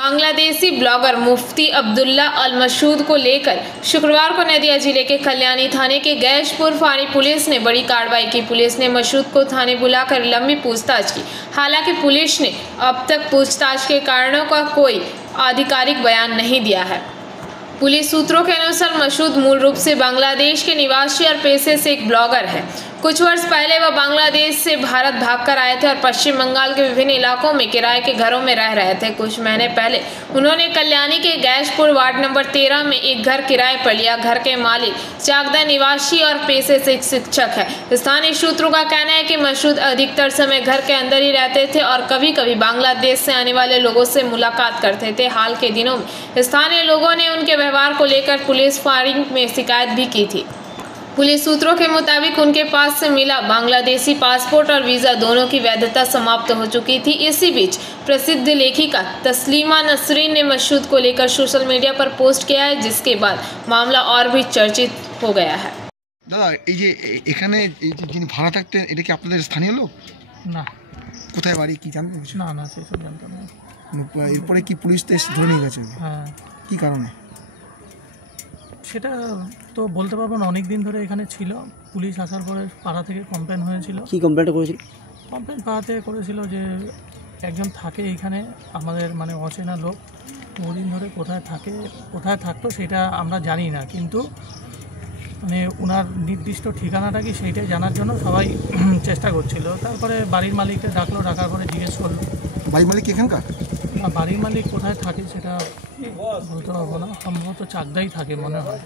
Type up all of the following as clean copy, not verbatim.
Bangladeshi blogger मुफ्ती अब्दुल्ला अल मसूद को लेकर शुक्रवार को नदिया जिले के कल्याणी थाने के गैशपुर फानी पुलिस ने बड़ी कार्रवाई की। पुलिस ने मसूद को थाने बुलाकर लंबी पूछताछ की। हालांकि पुलिस ने अब तक पूछताछ के कारणों का कोई आधिकारिक बयान नहीं दिया है। पुलिस सूत्रों के अनुसार मसूद मूल रूप से बांग्लादेश के निवासी और पेशे से एक ब्लॉगर है। कुछ वर्ष पहले वह बांग्लादेश से भारत भागकर आए थे और पश्चिम बंगाल के विभिन्न इलाकों में किराए के घरों में रह रहे थे। कुछ महीने पहले उन्होंने कल्याणी के गैशपुर वार्ड नंबर 13 में एक घर किराए पर लिया। घर के मालिक चाकदा निवासी और पेशे से एक शिक्षक है। स्थानीय सूत्रों का कहना है कि मसूद अधिकतर समय घर के अंदर ही रहते थे और कभी कभी बांग्लादेश से आने वाले लोगों से मुलाकात करते थे। हाल के दिनों में स्थानीय लोगों ने उनके व्यवहार को लेकर पुलिस फायरिंग में शिकायत भी की थी। पुलिस सूत्रों के मुताबिक उनके पास से मिला बांग्लादेशी पासपोर्ट और वीज़ा दोनों की वैधता समाप्त हो चुकी थी। इसी बीच प्रसिद्ध लेखिका तस्लीमा नसरीन ने मसूद को लेकर सोशल मीडिया पर पोस्ट किया है, जिसके बाद मामला और भी चर्चित हो गया है। দাদা এই যে এখানে এই যে যিনি ভাড়া থাকতেন এটা কি আপনাদের স্থানীয় লোক? না কোথায় বাড়ি কি জানতে কিছু? না না সেসব জানতাম না। এরপরে কি পুলিশ তো এসে ধরে নিয়ে গেছে? হ্যাঁ, কি কারণে? সেটা তো বলতে পারবো না। অনেক দিন ধরে এখানে ছিল। পুলিশ আসার পরে পাড়া থেকে কমপ্লেন হয়েছিল। কি কমপ্লেনটা করেছিল? কমপ্লেন পাড়া থেকে করেছিল যে একজন থাকে এইখানে, আমাদের মানে অচেনা লোক। বহুদিন ধরে কোথায় থাকতো সেটা আমরা জানি না, কিন্তু মানে ওনার নির্দিষ্ট ঠিকানাটা কি সেইটাই জানার জন্য সবাই চেষ্টা করছিল। তারপরে বাড়ির মালিককে ডাকার পরে জিজ্ঞেস করলো। বাড়ির মালিক এখানকার? না, বাড়ির মালিক কোথায় থাকে সেটা বলতে পারবো না। সম্ভবত চাকদাই থাকে মনে হয়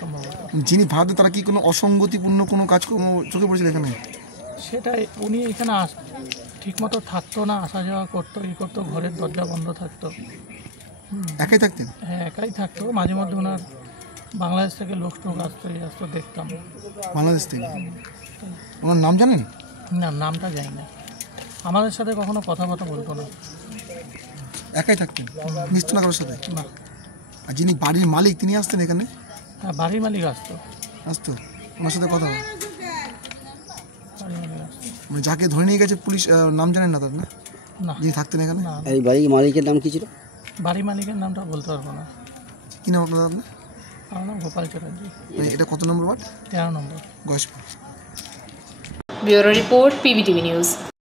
সম্ভবত। যিনি ভাড়া দেন তারা কি কোনো অসঙ্গতিপূর্ণ কোনো কাজকর্ম চোখে পড়েছিল এখানে? সেটাই, উনি এখানে ঠিকমতো থাকতো না, আসা যাওয়া করতো, করতো, ঘরের দরজা বন্ধ থাকতো। একাই থাকতেন? হ্যাঁ, একাই থাকতো। মাঝে মধ্যে ওনার বাংলাদেশ থেকে লোক আসতো দেখতাম। বাংলাদেশ থেকে? ওনার নাম জানেন? না, নামটা জানি না। আমাদের সাথে কখনো কথাবার্তা বলতো না। একাই থাকতেন, মিশতো না কারোর সাথে? না। আর যিনি বাড়ির মালিক তিনি আসতেন এখানে? হ্যাঁ, বাড়ির মালিক আসতো। ওনার সাথে কথা হয়? বাড়ির মালিক আসতো। মানে যাকে ধরে নিয়ে গেছে পুলিশ নাম জানেন না তার? না, না যিনি থাকতেন এখানে? না। এই বাড়ির মালিকের নাম কি ছিল? বাড়ির মালিকের নামটা বলতে পারবো না। কি নাম আপনার? আপনার আমার নাম গোপাল চ্যাটার্জি। এটা কত নম্বর ওয়ার্ড? 13 নম্বর। Gayeshpur. Bureau report PBTV news.